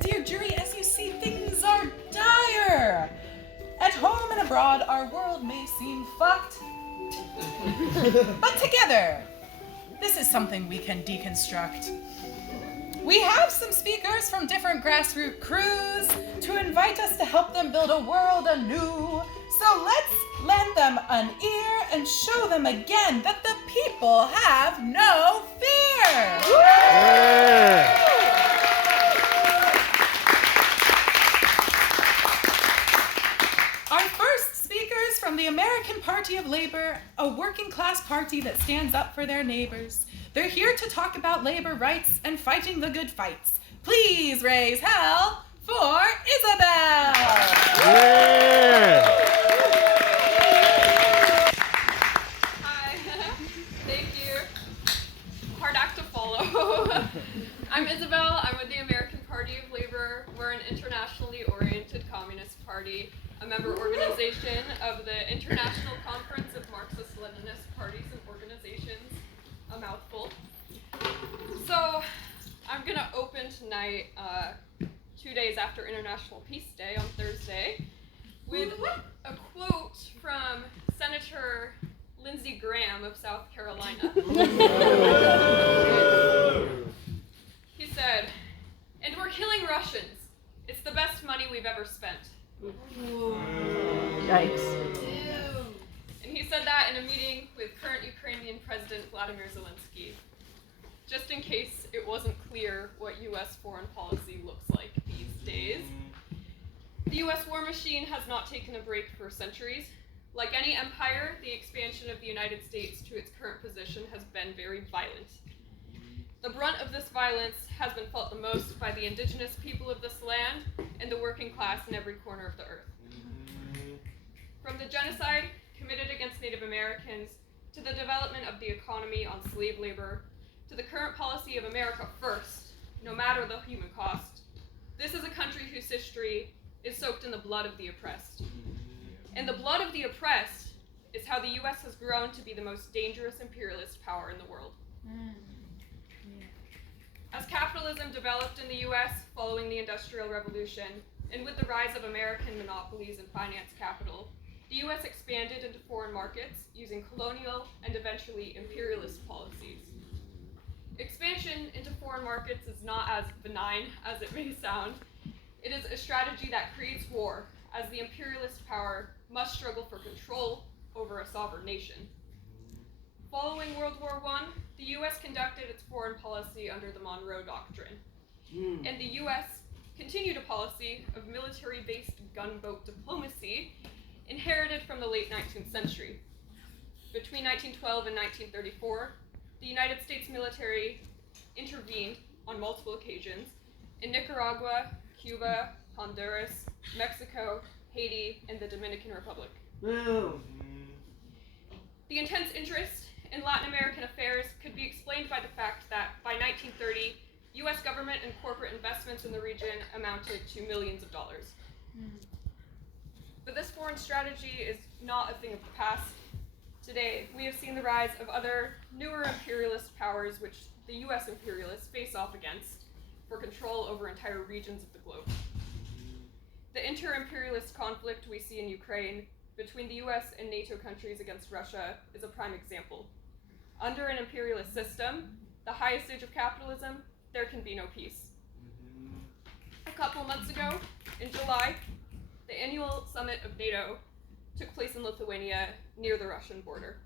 Dear jury, as you see, things are dire. At home and abroad, our world may seem fucked. But together, this is something we can deconstruct. We have some speakers from different grassroots crews to invite us to help them build a world anew. So let's lend them an ear and show them again that the people have no fear. Yeah. Our first speakers from the American Party of Labor, a working class party that stands up for their neighbors. They're here to talk about labor rights and fighting the good fights. Please raise hell for Isabel! Yeah. Hi, thank you. Hard act to follow. I'm Isabel, I'm with the American Party of Labor. We're an internationally oriented communist party, a member organization of the International Conference of Marxist-Leninist Parties and Organizations. A mouthful. So, I'm gonna open tonight, 2 days after International Peace Day on Thursday, with a quote from Senator Lindsey Graham of South Carolina. He said, "And we're killing Russians. It's the best money we've ever spent." Yikes. And he said that in a meeting with current Ukrainian President Vladimir Zelensky, just in case it wasn't clear what U.S. foreign policy looks like these days. The U.S. war machine has not taken a break for centuries. Like any empire, the expansion of the United States to its current position has been very violent. The brunt of this violence has been felt the most by the indigenous people of this land and the working class in every corner of the earth. From the genocide committed against Native Americans, to the development of the economy on slave labor, to the current policy of America first, no matter the human cost. This is a country whose history is soaked in the blood of the oppressed. And the blood of the oppressed is how the US has grown to be the most dangerous imperialist power in the world. As capitalism developed in the US following the Industrial Revolution, and with the rise of American monopolies and finance capital, the US expanded into foreign markets using colonial and eventually imperialist policies. Expansion into foreign markets is not as benign as it may sound. It is a strategy that creates war, as the imperialist power must struggle for control over a sovereign nation. Following World War I, the US conducted its foreign policy under the Monroe Doctrine, and the US continued a policy of military-based gunboat diplomacy inherited from the late 19th century. Between 1912 and 1934, the United States military intervened on multiple occasions in Nicaragua, Cuba, Honduras, Mexico, Haiti, and the Dominican Republic. Woo. The intense interest in Latin American affairs could be explained by the fact that by 1930, US government and corporate investments in the region amounted to millions of dollars. But this foreign strategy is not a thing of the past. Today, we have seen the rise of other newer imperialist powers which the US imperialists face off against for control over entire regions of the globe. The inter-imperialist conflict we see in Ukraine between the US and NATO countries against Russia is a prime example. Under an imperialist system, the highest stage of capitalism, there can be no peace. A couple months ago, in July, the annual summit of NATO took place in Lithuania near the Russian border.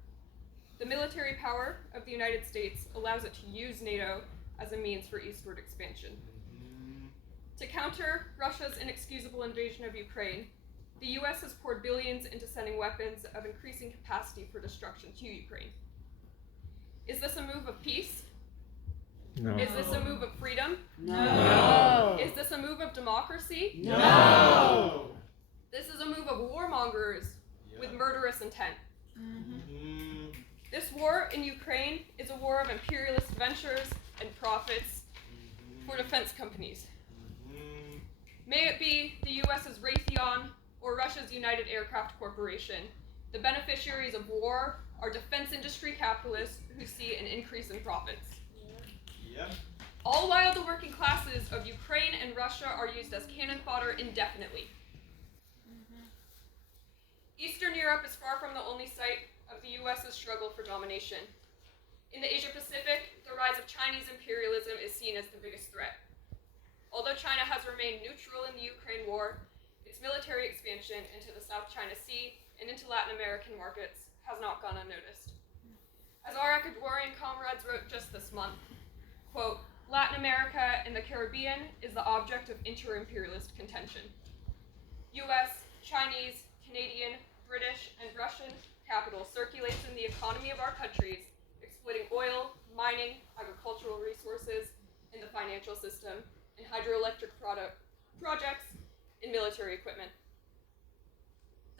The military power of the United States allows it to use NATO as a means for eastward expansion. To counter Russia's inexcusable invasion of Ukraine, the US has poured billions into sending weapons of increasing capacity for destruction to Ukraine. Is this a move of peace? No. Is this a move of freedom? No. Is this a move of democracy? No. This is a move of warmongers with murderous intent. This war in Ukraine is a war of imperialist ventures and profits for defense companies. May it be the US's Raytheon or Russia's United Aircraft Corporation. The beneficiaries of war are defense industry capitalists who see an increase in profits. all while the working classes of Ukraine and Russia are used as cannon fodder indefinitely. Eastern Europe is far from the only site of the US's struggle for domination. In the Asia Pacific, the rise of Chinese imperialism is seen as the biggest threat. Although China has remained neutral in the Ukraine war, its military expansion into the South China Sea and into Latin American markets has not gone unnoticed. As our Ecuadorian comrades wrote just this month, quote, Latin America and the Caribbean is the object of inter-imperialist contention. US, Chinese, Canadian, British, and Russian capital circulates in the economy of our countries, exploiting oil, mining, agricultural resources in the financial system, and hydroelectric projects in military equipment.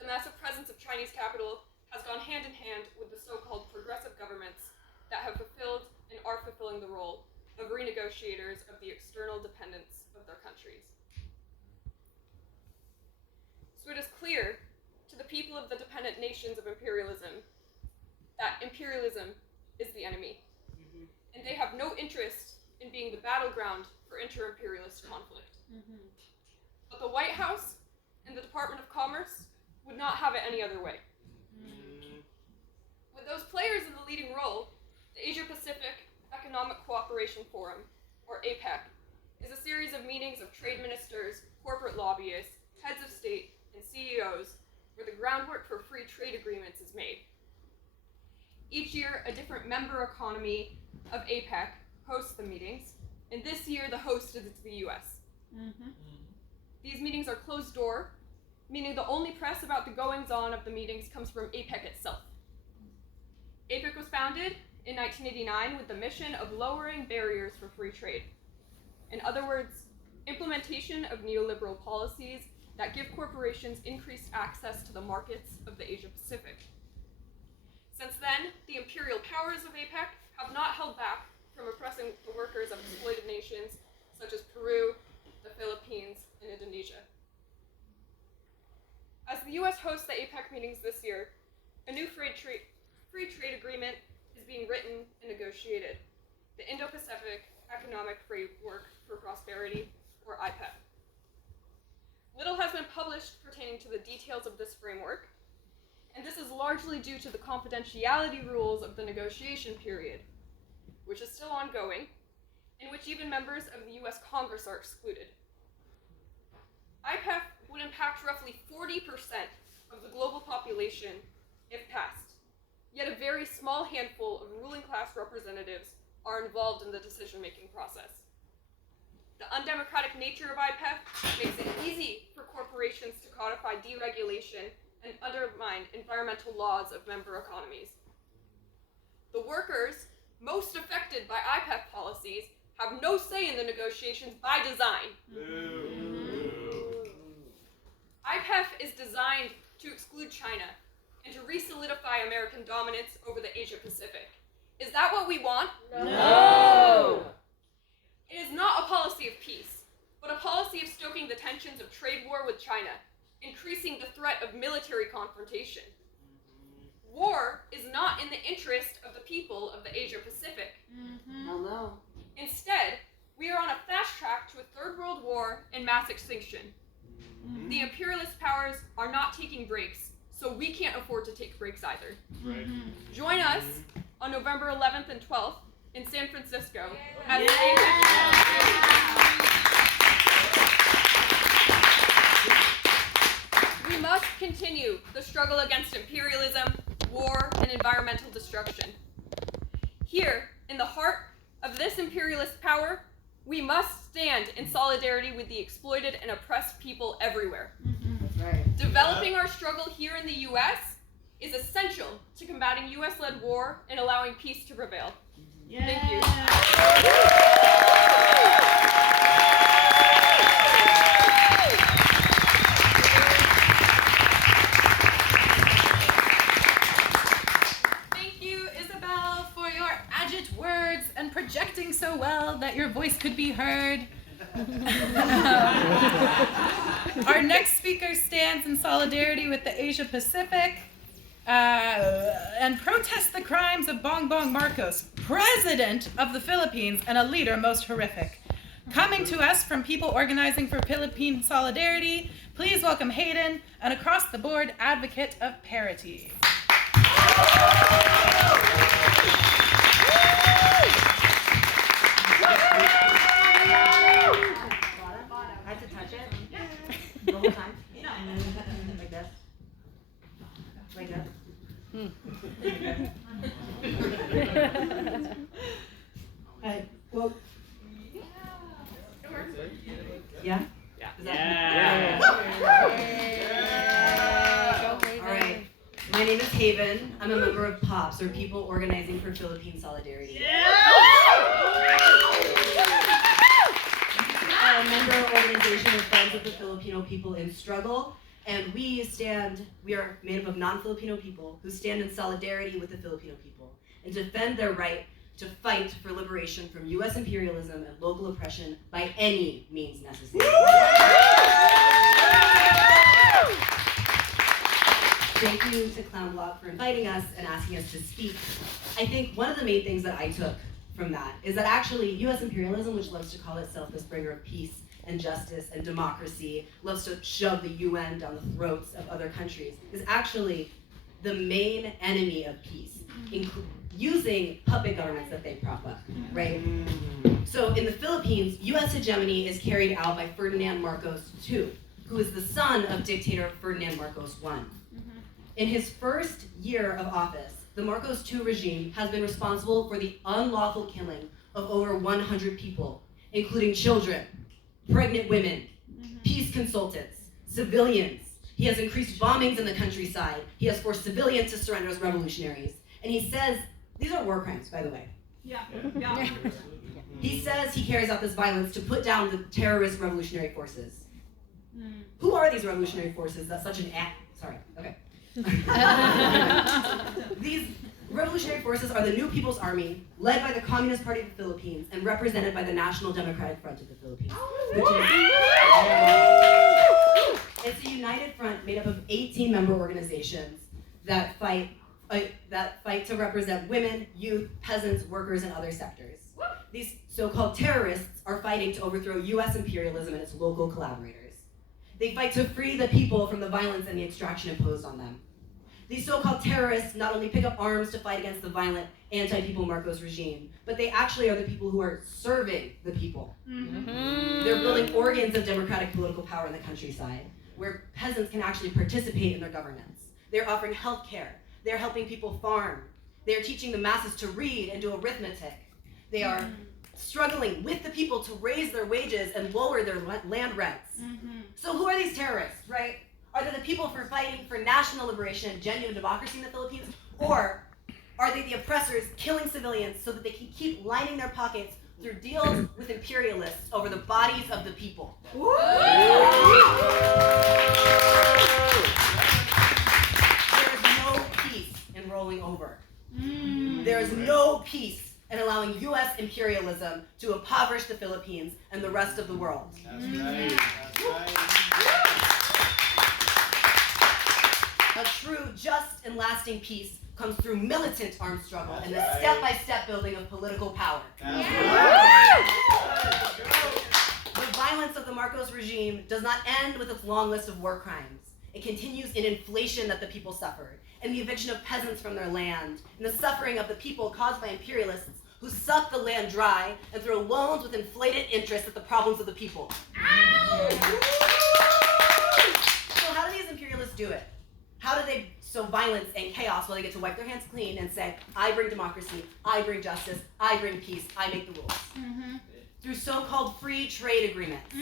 The massive presence of Chinese capital has gone hand in hand with the so-called progressive governments that have fulfilled and are fulfilling the role of renegotiators of the external dependence of their countries. So it is clear to the people of the dependent nations of imperialism that imperialism is the enemy, and they have no interest in being the battleground for inter-imperialist conflict. But the White House and the Department of Commerce would not have it any other way. With those players in the leading role, the Asia-Pacific Economic Cooperation Forum, or APEC, is a series of meetings of trade ministers, corporate lobbyists, heads of state, and CEOs where the groundwork for free trade agreements is made. Each year, a different member economy of APEC hosts the meetings, and this year the host is the US. These meetings are closed door, meaning the only press about the goings-on of the meetings comes from APEC itself. APEC was founded in 1989 with the mission of lowering barriers for free trade. In other words, implementation of neoliberal policies that give corporations increased access to the markets of the Asia Pacific. Since then, the imperial powers of APEC have not held back from oppressing the workers of exploited nations such as Peru, the Philippines, and Indonesia. As the US hosts the APEC meetings this year, a new free trade agreement is being written and negotiated, the Indo-Pacific Economic Framework for Prosperity, or IPEF. Little has been published pertaining to the details of this framework, and this is largely due to the confidentiality rules of the negotiation period, which is still ongoing, in which even members of the US Congress are excluded. IPEF would impact roughly 40% of the global population if passed, yet a very small handful of ruling class representatives are involved in the decision-making process. The undemocratic nature of IPEF makes it easy for corporations to codify deregulation and undermine environmental laws of member economies. The workers most affected by IPEF policies have no say in the negotiations by design. IPEF is designed to exclude China and to re-solidify American dominance over the Asia Pacific. Is that what we want? No! It is not a policy of peace, but a policy of stoking the tensions of trade war with China, increasing the threat of military confrontation. War is not in the interest of the people of the Asia Pacific. Hell no. Instead, we are on a fast track to a third world war and mass extinction. The imperialist powers are not taking breaks, so we can't afford to take breaks either. Join us on November 11th and 12th in San Francisco as the We must continue the struggle against imperialism, war, and environmental destruction. Here, in the heart of this imperialist power, we must stand in solidarity with the exploited and oppressed people everywhere. That's right. Developing our struggle here in the US is essential to combating US-led war and allowing peace to prevail. Thank you. Thank you, Isabel, for your agit words and projecting so well that your voice could be heard. Our next speaker stands in solidarity with the Asia Pacific and protests the crimes of Bong Bong Marcos. president of the Philippines and a leader most horrific. Coming to us from people organizing for Philippine solidarity, please welcome Hayden, an across-the-board advocate of parity. I had to touch it the whole time. Like this. Like that. Well. Yeah? Yeah. All right. My name is Haven. I'm a member of POPs, or People Organizing for Philippine Solidarity. A member organization of Friends of the Filipino People in Struggle, and we are made up of non-Filipino people who stand in solidarity with the Filipino people and defend their right to fight for liberation from US imperialism and local oppression by any means necessary. Thank you to Clown Block for inviting us and asking us to speak. I think one of the main things that I took from that is that actually US imperialism, which loves to call itself this bringer of peace and justice and democracy, loves to shove the UN down the throats of other countries, is actually the main enemy of peace, using puppet governments that they prop up, right? So in the Philippines, US hegemony is carried out by Ferdinand Marcos II, who is the son of dictator Ferdinand Marcos I. In his first year of office, the Marcos II regime has been responsible for the unlawful killing of over 100 people, including children, pregnant women, peace consultants, civilians. He has increased bombings in the countryside. He has forced civilians to surrender as revolutionaries. And he says, these are war crimes, by the way. Yeah. He says he carries out this violence to put down the terrorist revolutionary forces. Who are these revolutionary forces? That's such an sorry, okay. These revolutionary forces are the New People's Army, led by the Communist Party of the Philippines and represented by the National Democratic Front of the Philippines. It's a united front made up of 18 member organizations that fight to represent women, youth, peasants, workers, and other sectors. These so-called terrorists are fighting to overthrow US imperialism and its local collaborators. They fight to free the people from the violence and the extraction imposed on them. These so-called terrorists not only pick up arms to fight against the violent anti-people Marcos regime, but they actually are the people who are serving the people. They're building organs of democratic political power in the countryside, where peasants can actually participate in their governance. They're offering health care. They're helping people farm. They're teaching the masses to read and do arithmetic. They are struggling with the people to raise their wages and lower their land rents. So who are these terrorists, right? Are they the people for fighting for national liberation and genuine democracy in the Philippines? Or are they the oppressors killing civilians so that they can keep lining their pockets through deals with imperialists over the bodies of the people? There is no peace in rolling over. There is no peace in allowing US imperialism to impoverish the Philippines and the rest of the world. That's right. That's right. A true, just, and lasting peace comes through militant armed struggle and the step-by-step building of political power. The violence of the Marcos regime does not end with its long list of war crimes. It continues in inflation that the people suffered, and the eviction of peasants from their land, and the suffering of the people caused by imperialists who suck the land dry and throw loans with inflated interest at the problems of the people. So how do these imperialists do it? How do they sow violence and chaos while they get to wipe their hands clean and say, I bring democracy, I bring justice, I bring peace, I make the rules? Through so-called free trade agreements.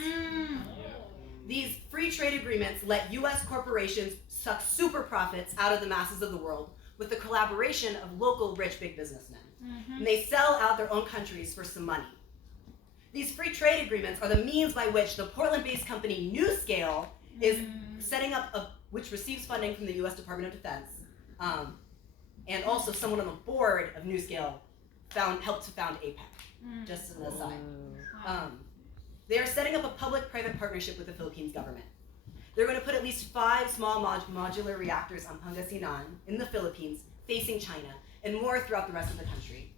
These free trade agreements let US corporations suck super profits out of the masses of the world with the collaboration of local rich big businessmen. And they sell out their own countries for some money. These free trade agreements are the means by which the Portland-based company NewScale is setting up which receives funding from the US Department of Defense, and also someone on the board of NewScale helped to found APEC, just as an aside. They are setting up a public-private partnership with the Philippines government. They're going to put at least 5 small modular reactors on Pangasinan in the Philippines, facing China, and more throughout the rest of the country.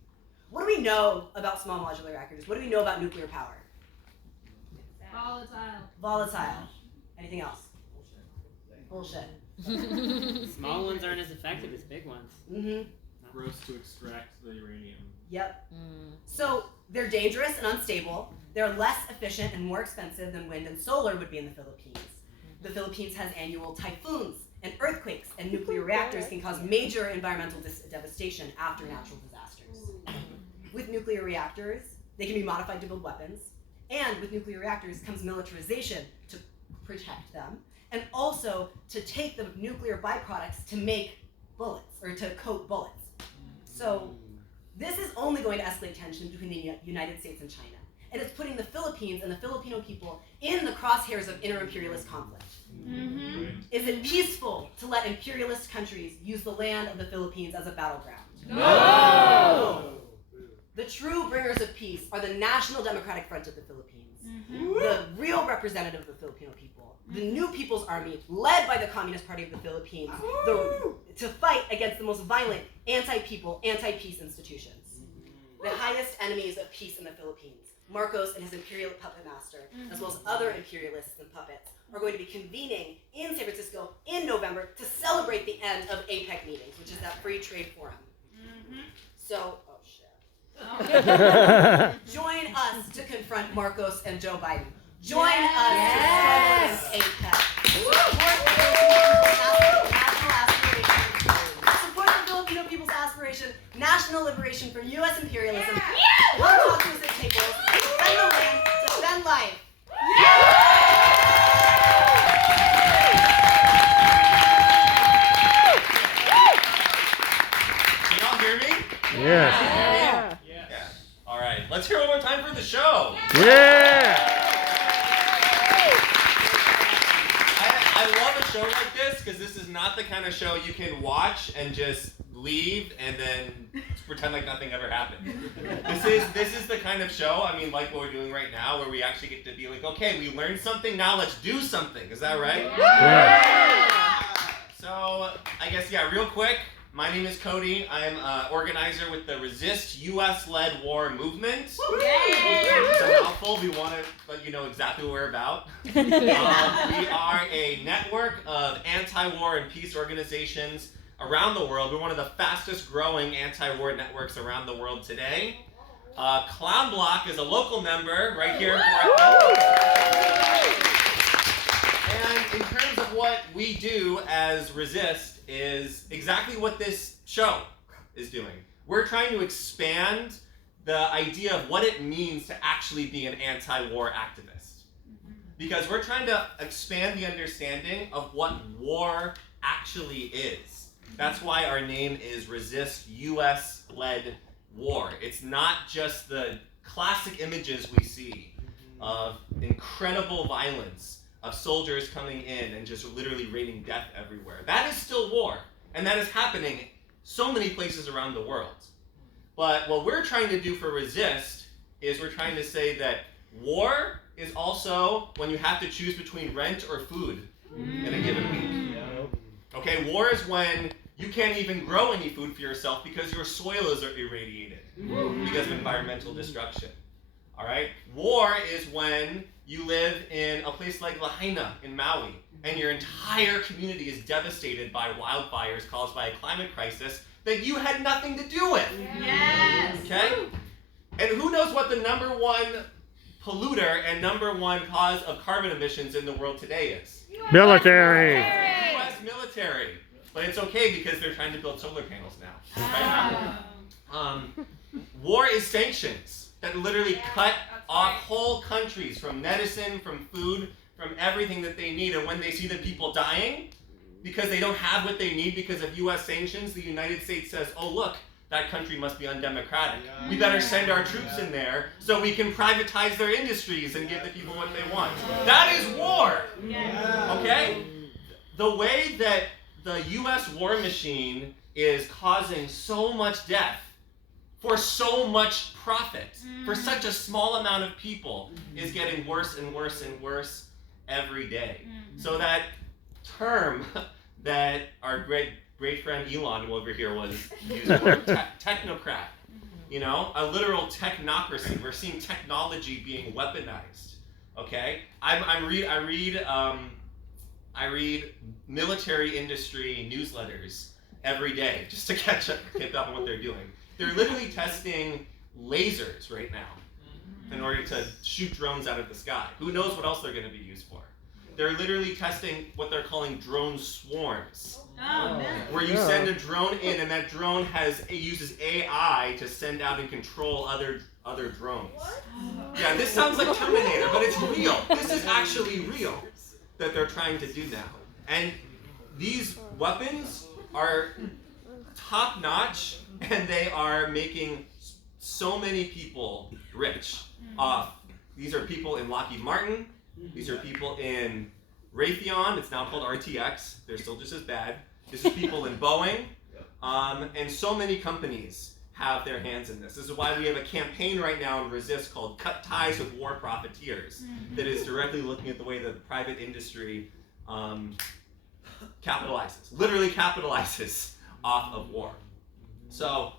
what do we know about small modular reactors? What do we know about nuclear power? Volatile. Anything else? Bullshit. Small ones aren't as effective as big ones. Mm-hmm. Gross to extract the uranium. Yep. So they're dangerous and unstable. They're less efficient and more expensive than wind and solar would be in the Philippines. The Philippines has annual typhoons and earthquakes, and nuclear reactors can cause major environmental devastation after natural disasters. With nuclear reactors, they can be modified to build weapons, and with nuclear reactors comes militarization to protect them, and also to take the nuclear byproducts to make bullets, or to coat bullets. So this is only going to escalate tension between the United States and China. And it's putting the Philippines and the Filipino people in the crosshairs of inter-imperialist conflict. Is it peaceful to let imperialist countries use the land of the Philippines as a battleground? No! The true bringers of peace are the National Democratic Front of the Philippines, the real representative of the Filipino people, the New People's Army, led by the Communist Party of the Philippines, to fight against the most violent anti-people, anti-peace institutions. The highest enemies of peace in the Philippines, Marcos and his imperial puppet master, as well as other imperialists and puppets, are going to be convening in San Francisco in November to celebrate the end of APEC meetings, which is that free trade forum. So, join us to confront Marcos and Joe Biden. Join us to struggle against APEC. Support the Filipino people's aspiration, national liberation from US imperialism. Come talk to us at tables. Defend the land, defend life. Can y'all hear me? Yes. Yeah. All right. Let's hear it one more time for the show. Yeah. I love a show like this because this is not the kind of show you can watch and just leave and then pretend like nothing ever happened. This is the kind of show, I mean, like what we're doing right now, where we actually get to be like, okay, we learned something, now let's do something. Is that right? Yeah. So, I guess, yeah, real quick, my name is Cody. I'm an organizer with the Resist US-led War movement. It's a mouthful. We want to let you know exactly what we're about. We are a network of anti-war and peace organizations around the world. We're one of the fastest growing anti-war networks around the world today. Clown Block is a local member right here in Portland. And in terms of what we do as Resist is exactly what this show is doing. We're trying to expand the idea of what it means to actually be an anti-war activist. Because we're trying to expand the understanding of what war actually is. That's why our name is Resist US-led War. It's not just the classic images we see of incredible violence, of soldiers coming in and just literally raining death everywhere. That is still war, and that is happening so many places around the world. But what we're trying to do for Resist is we're trying to say that war is also when you have to choose between rent or food in a given week. Okay, war is when you can't even grow any food for yourself because your soil is irradiated because of environmental destruction. All right? War is when you live in a place like Lahaina in Maui, and your entire community is devastated by wildfires caused by a climate crisis that you had nothing to do with. Yes. Okay? And who knows what the number one polluter and number one cause of carbon emissions in the world today is? Military. U.S. military. But it's okay because they're trying to build solar panels now. Right? War is sanctions that literally cut off whole countries from medicine, from food, from everything that they need. And when they see the people dying because they don't have what they need because of U.S. sanctions, the United States says, oh, look, that country must be undemocratic. We better send our troops in there so we can privatize their industries and give the people what they want. That is war. Okay? The way that the U.S. war machine is causing so much death for so much profit, for such a small amount of people, is getting worse and worse and worse every day. So that term that our great friend Elon over here was using, technocrat. You know, a literal technocracy. We're seeing technology being weaponized. Okay, I read military industry newsletters every day just to keep up on what they're doing. They're literally testing lasers right now in order to shoot drones out of the sky. Who knows what else they're going to be used for? They're literally testing what they're calling drone swarms. Where you send a drone in, and that drone uses AI to send out and control other drones. What? Yeah, this sounds like Terminator, but it's real. This is actually real that they're trying to do now. And these weapons are top-notch, and they are making so many people rich. These are people in Lockheed Martin. These are people in Raytheon. It's now called RTX. They're still just as bad. This is people in Boeing. And so many companies have their hands in this. This is why we have a campaign right now in Resist called Cut Ties with War Profiteers, that is directly looking at the way that the private industry literally capitalizes off of war. So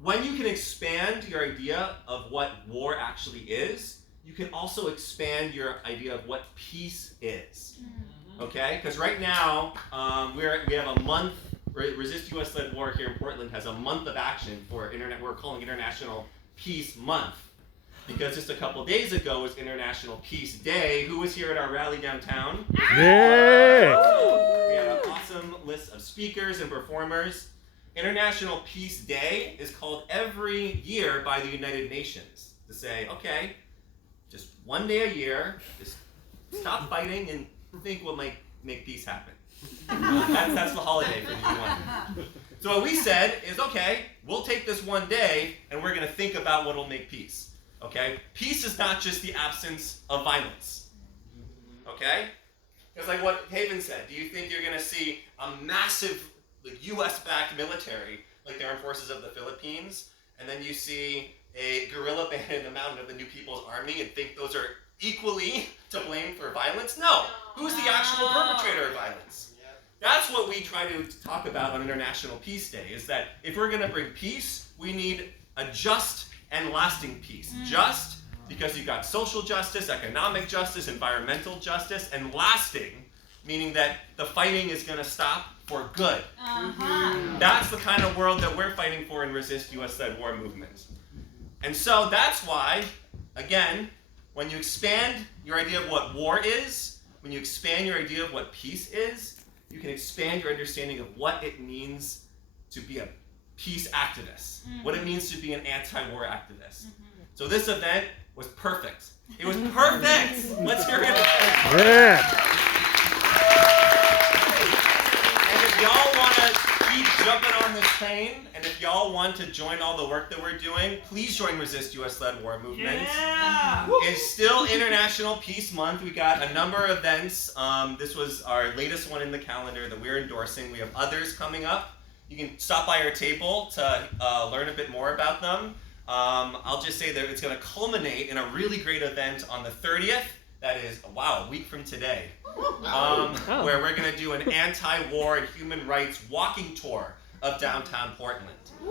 when you can expand your idea of what war actually is, you can also expand your idea of what peace is. Okay? Because right now, we have a month. Resist US-led war here in Portland has a month of action for we're calling International Peace Month. Because just a couple days ago was International Peace Day. Who was here at our rally downtown? Yeah. We had an awesome list of speakers and performers. International Peace Day is called every year by the United Nations to say, okay, just one day a year, just stop fighting and think what might make peace happen. That's the holiday for the UN. So what we said is, okay, we'll take this one day and we're going to think about what will make peace. Okay? Peace is not just the absence of violence. Okay? Because like what Haven said, do you think you're going to see a massive US-backed military like the Armed Forces of the Philippines, and then you see a guerrilla band in the mountain of the New People's Army and think those are equally to blame for violence? No. Who's the actual perpetrator of violence? That's what we try to talk about on International Peace Day, is that if we're going to bring peace, we need a just and lasting peace. Just because you've got social justice, economic justice, environmental justice, and lasting, meaning that the fighting is going to stop for good. That's the kind of world that we're fighting for in Resist US-led War movement. And so that's why, again, when you expand your idea of what war is, when you expand your idea of what peace is, you can expand your understanding of what it means to be a peace activist, what it means to be an anti-war activist. So this event was perfect. It was perfect! Let's hear it. Yeah. And if y'all want to keep jumping on this train, and if y'all want to join all the work that we're doing, please join Resist US-led War Movement. Yeah. It's still International Peace Month. We got a number of events. This was our latest one in the calendar that we're endorsing. We have others coming up. You can stop by our table to learn a bit more about them. I'll just say that it's going to culminate in a really great event on the 30th. That is, a week from today. Where we're going to do an anti-war and human rights walking tour of downtown Portland.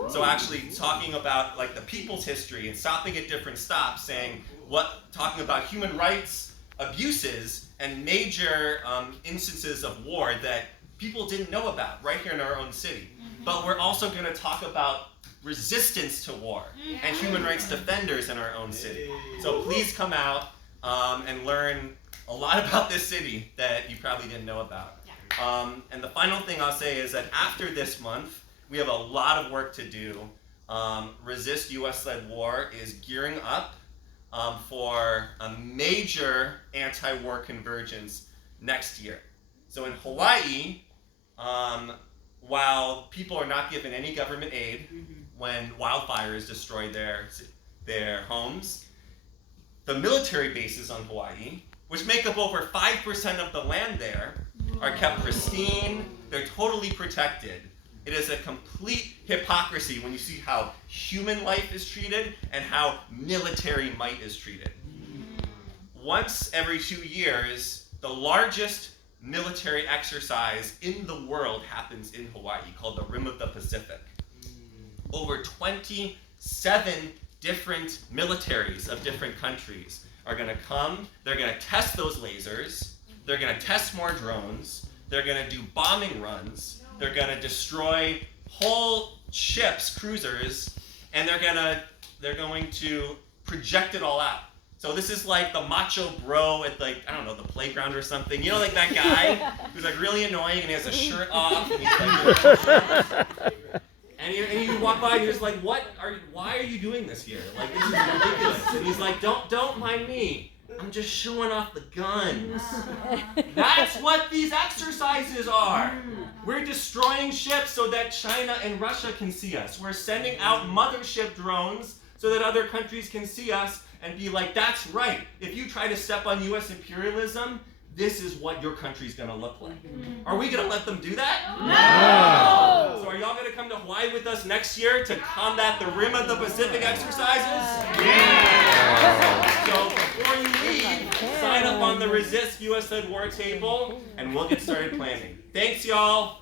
So actually talking about like the people's history and stopping at different stops, talking about human rights abuses and major instances of war that people didn't know about right here in our own city. But we're also going to talk about resistance to war and human rights defenders in our own city. So please come out and learn a lot about this city that you probably didn't know about. And the final thing I'll say is that after this month, we have a lot of work to do. Resist US-led War is gearing up for a major anti-war convergence next year. So in Hawaii, while people are not given any government aid when wildfires destroy their homes, the military bases on Hawaii, which make up over 5% of the land there, are kept pristine. They're totally protected. It is a complete hypocrisy when you see how human life is treated and how military might is treated. Once every 2 years, the largest military exercise in the world happens in Hawaii called the Rim of the Pacific. Over 20 7 different militaries of different countries are going to come. They're going to test those lasers. They're going to test more drones. They're going to do bombing runs. They're going to destroy whole ships, cruisers, and they're going to project it all out. So this is like the macho bro at like, I don't know, the playground or something. You know, like that guy who's like really annoying and he has a shirt off and he's like, and you walk by and you're just like, why are you doing this here? Like, this is ridiculous. And he's like, don't mind me. I'm just showing off the guns. That's what these exercises are. We're destroying ships so that China and Russia can see us. We're sending out mothership drones so that other countries can see us and be like, that's right. If you try to step on US imperialism, this is what your country's going to look like. Are we going to let them do that? No! So are y'all going to come to Hawaii with us next year to combat the Rim of the Pacific exercises? Yeah! So before you leave, sign up on the Resist US-led War table, and we'll get started planning. Thanks, y'all.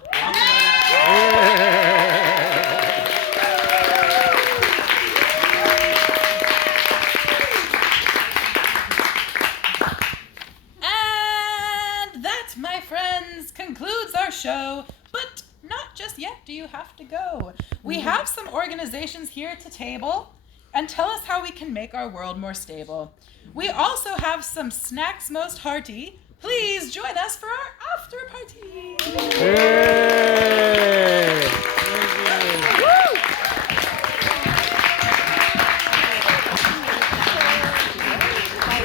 My friends, concludes our show, but not just yet do you have to go. We have some organizations here to table and tell us how we can make our world more stable. We also have some snacks most hearty. Please join us for our after party.